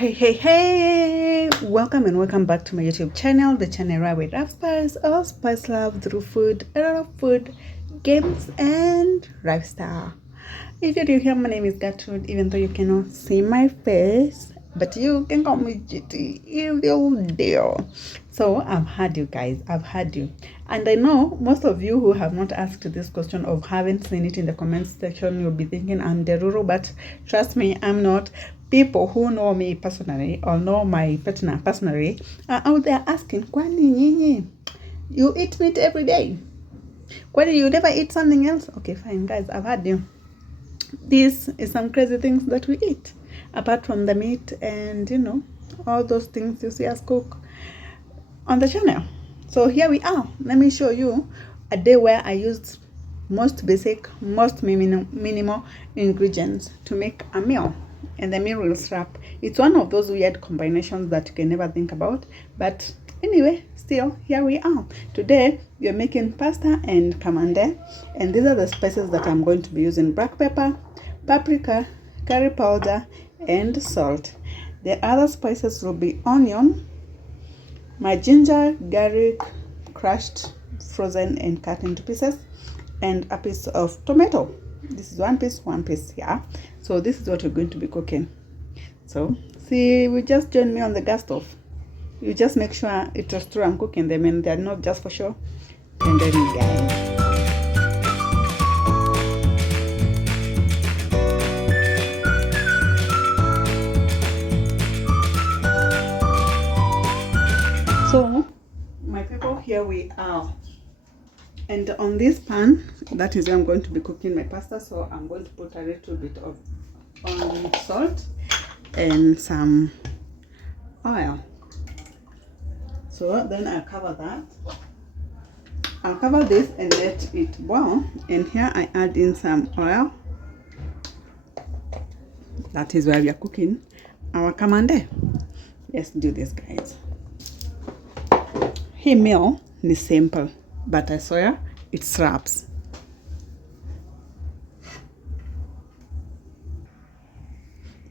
Hey, welcome back to my YouTube channel, the channel where we love spice or spice love through food, a lot of food, games and lifestyle. If you're new here, my name is Gertrude, even though you cannot see my face, but you can call me GT, evil deal. So I've had you guys, and I know most of you who have not asked this question or haven't seen it in the comments section, you'll be thinking I'm Deruru, but trust me, I'm not. People who know me personally or know my partner personally are out there asking, Kwani nyinyi, you eat meat every day? Kwani you never eat something else? Okay, fine, guys, I've had you. This is some crazy things that we eat, apart from the meat and, all those things you see us cook on the channel. So here we are. Let me show you a day where I used most basic, most minimal ingredients to make a meal. And the meal will slap. It's one of those weird combinations that you can never think about. But anyway, still, here we are. Today, we're making pasta and kamande. And these are the spices that I'm going to be using. Black pepper, paprika, curry powder, and salt. The other spices will be onion, my ginger, garlic, crushed, frozen, and cut into pieces, and a piece of tomato. This is one piece, yeah. So this is what we're going to be cooking. So see, you just join me on the gas stove. You just make sure it is true I'm cooking them and they're not just for show. And then guys, so my people, here we are. And on this pan, that is where I'm going to be cooking my pasta. So I'm going to put a little bit of salt and some oil. So then I'll cover that. I'll cover this and let it boil. And here I add in some oil. That is where we are cooking our kamande. Let's do this, guys. Hii meal is simple, but I swear it slaps.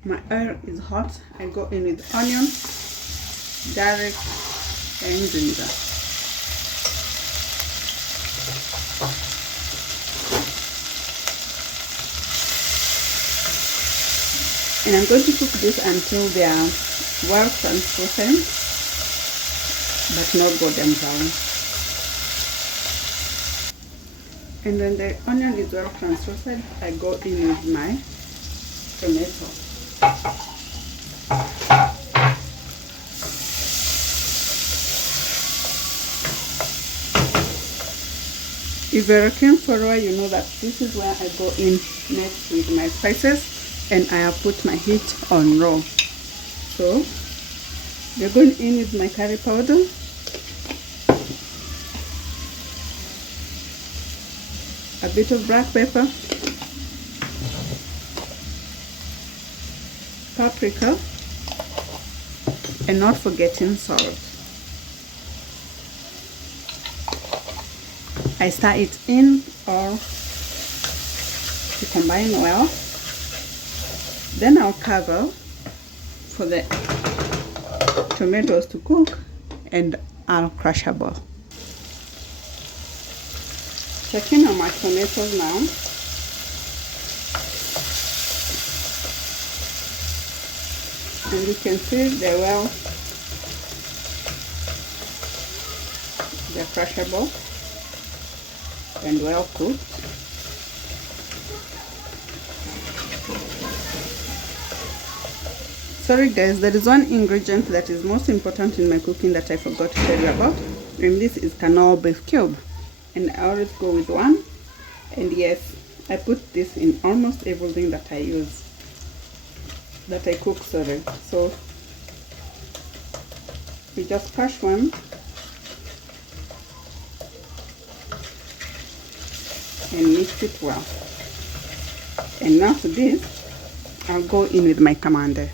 My oil is hot. I go in with onion, garlic, and ginger. And I'm going to cook this until they are well translucent, but not golden brown. And when the onion is well translucent, I go in with my tomato. If you're a king follower, you know that this is where I go in next with my spices, and I have put my heat on low. So we're going in with my curry powder, a bit of black pepper, paprika, and not forgetting salt. I stir it in or to combine well. Then I'll cover for the tomatoes to cook, and I'll crush a ball. Checking on my tomatoes now. And you can see they're crushable and well cooked. Sorry guys, there is one ingredient that is most important in my cooking that I forgot to tell you about, and this is canola beef cube. And I always go with one, and yes, I put this in almost everything that I cook, sorry. So we just crush one and mix it well. And now for this, I'll go in with my kamande.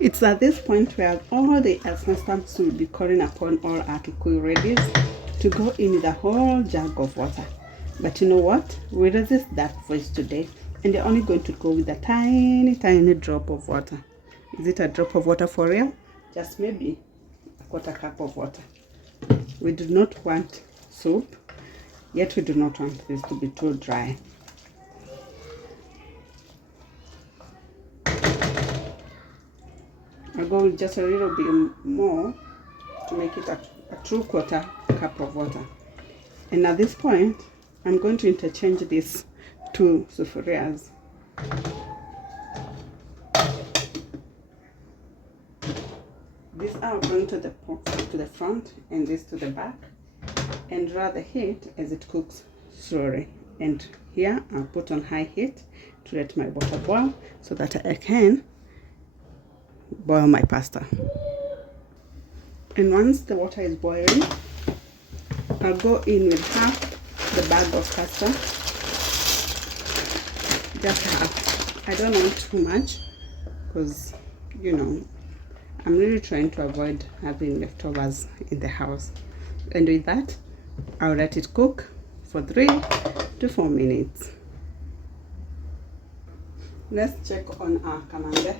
It's at this point where all the ancestors will be calling upon all our Kikuyu ladies to go in with a whole jug of water. But you know what? We resist that voice today, and they're only going to go with a tiny, tiny drop of water. Is it a drop of water for real? Just maybe a quarter cup of water. We do not want soup, yet we do not want this to be too dry. I'll go with just a little bit more to make it a true quarter cup of water. And at this point, I'm going to interchange these two sufurias. These are going to the front and this to the back, and draw the heat as it cooks slowly. And here I'll put on high heat to let my water boil so that I can boil my pasta. And once the water is boiling, I'll go in with half the bag of pasta. Just half. I don't want too much because, you know, I'm really trying to avoid having leftovers in the house. And with that, I'll let it cook for 3 to 4 minutes. Let's check on our Kamande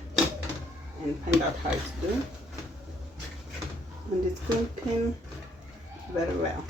and find out how it's doing. And it's cooking very well.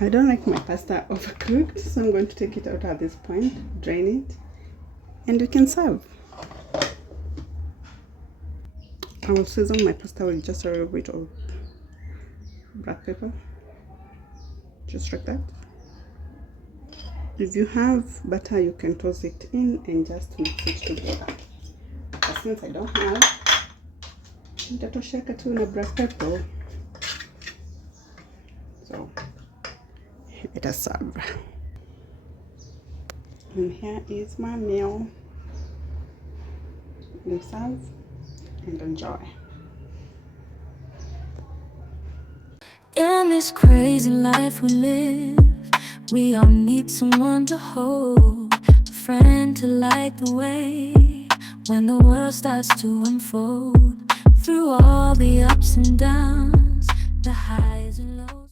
I don't like my pasta overcooked, so I'm going to take it out at this point, drain it, and we can serve. I will season my pasta with just a little bit of black pepper, just like that. If you have butter, you can toss it in and just mix it together. But since I don't have, nitatosheka tu na black pepper. So let us serve. And here is my meal. You serve and enjoy. In this crazy life we live, we all need someone to hold, a friend to light the way when the world starts to unfold. Through all the ups and downs, the highs and lows.